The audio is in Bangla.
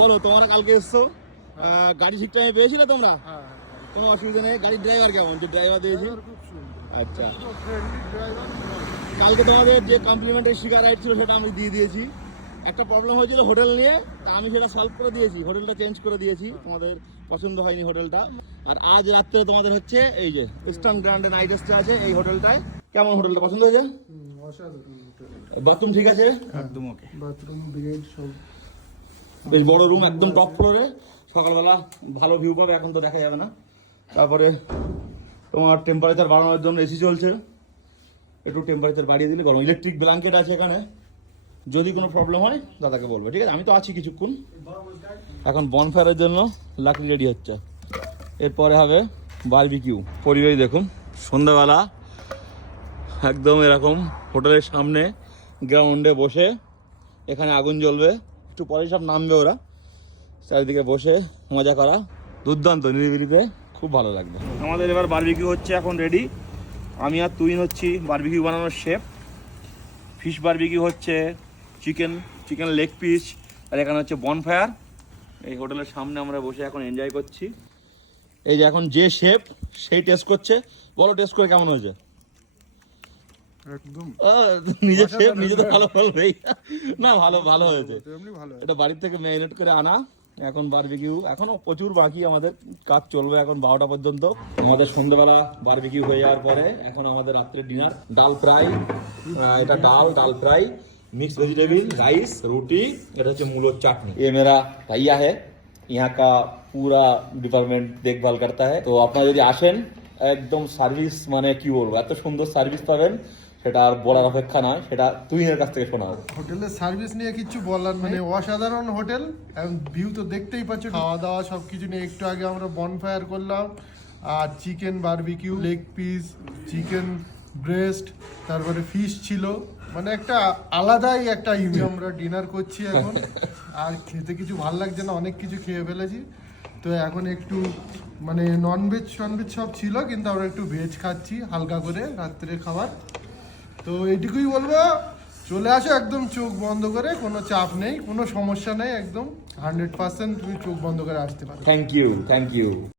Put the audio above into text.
বলো তোমরা কালকে এসছো, গাড়ি ঠিক টাইমে পেয়েছিলে তোমরা? হ্যাঁ, কোনো অসুবিধা নেই। গাড়ির ড্রাইভার কেমন? যে ড্রাইভার দিয়েছি। খুব সুন্দর, আচ্ছা, ফ্রেন্ডলি ড্রাইভার। কালকে তোমাদের যে কমপ্লিমেন্টারি শিকার রাইড ছিল সেটা আমি দিয়ে দিয়েছি। একটা প্রবলেম হয়েছিল হোটেল নিয়ে, তা আমি সেটা সলভ করে দিয়েছি, হোটেলটা চেঞ্জ করে দিয়েছি। তোমাদের পছন্দ হয়নি হোটেলটা। আর আজ রাত্রে তোমাদের হচ্ছে এই যে ইস্টার্ন গ্র্যান্ড নাইট স্টে আছে এই হোটেলটায়। কেমন হোটেলটা পছন্দ হয়েছে? অসাধারণ হোটেল, বাথরুম ঠিক আছে? একদম ওকে। বাথরুম, বেড সব বেশ বড় রুম, একদম টপ ফ্লোরে। সকালবেলা ভালো ভিউ পাবে, এখন তো দেখা যাবে না। তারপরে তোমার টেম্পারেচার বাড়ানোর জন্য এসি চলছে, একটু টেম্পারেচার বাড়িয়ে দিলে গরম। ইলেকট্রিক ব্ল্যাঙ্কেট আছে এখানে, যদি কোনো প্রবলেম হয় দাদাকে বলবে, ঠিক আছে? আমি তো আছি কিছুক্ষণ। এখন বনফায়ারের জন্য লাকড়ি রেডি হচ্ছে, এরপরে হবে বারবিকিউ। পরিবেশ দেখুন, সন্ধ্যাবেলা একদম এরকম হোটেলের সামনে গ্রাউন্ডে বসে এখানে আগুন জ্বলবে, একটু পরে সব নামবে ওরা, চারিদিকে বসে মজা করা দুর্দান্ত নিরিবিলিতে, খুব ভালো লাগবে। আমাদের এবার বারবিকিউ হচ্ছে এখন রেডি। আমি আর তুই হচ্ছি বারবিকিউ বানানোর শেফ। ফিশ বারবিকিউ হচ্ছে চিকেন লেগ পিস, আর এখানে হচ্ছে বনফায়ার। এই হোটেলের সামনে আমরা বসে এখন এনজয় করছি। এই যে এখন যে শেফ সেই টেস্ট করছে, বলো টেস্ট করে কেমন হয়েছে? একদম নিজে শেফ নিজে তো ভালো বলবেই না। ভালো হয়েছে। এমনি ভালো। এটা বাড়ির থেকে ম্যারিনেট করে আনা। এখন বারবিকিউ এখনো প্রচুর বাকি, আমাদের কাজ চলবে এখন 12টা পর্যন্ত। আমাদের সন্ধ্যাবেলা বারবিকিউ হয়ে যাওয়ার পরে এখন আমাদের রাত্রে ডিনার, ডাল ফ্রাই। এটা ডাল ফ্রাই, मिक्स वेजिटेबल, राइस, रोटी, এটা হচ্ছে মূলোর চাটনি। ये मेरा भैया है, यहाँ का पूरा ডিপার্টমেন্ট দেখভাল करता है। তো আপনারা যদি আসেন একদম সার্ভিস, মানে কি বলবো, এত সুন্দর সার্ভিস পাবেন সেটা আর বলার অপেক্ষা নয়। সেটা তুহিনের কাছ থেকে শোনা হবে। হোটেলের সার্ভিস নিয়ে কিছু বলার মানে অসাধারণ হোটেল, এবং ভিউ তো দেখতেই পাচ্ছ। খাওয়া দাওয়া সবকিছু নিয়ে একটু আগে আমরা বনফায়ার করলাম, আর chicken barbecue, leg piece, chicken breast, তারপরে ফিশ ছিল, মানে একটা আলাদাই একটা ইউনিক। আমরা ডিনার করছি এখন, আর খেতে কিছু ভালো লাগছে না, অনেক কিছু খেয়ে ফেলেছি। তো এখন একটু মানে ননভেজ সব ছিল, কিন্তু আমরা একটু ভেজ খাচ্ছি হালকা করে রাত্রের খাবার। তো এইটুকুই বলবো, চলে আসো একদম চোখ বন্ধ করে, কোনো চাপ নেই, কোনো সমস্যা নেই, একদম 100% তুমি চোখ বন্ধ করে আসতে পারো। Thank you.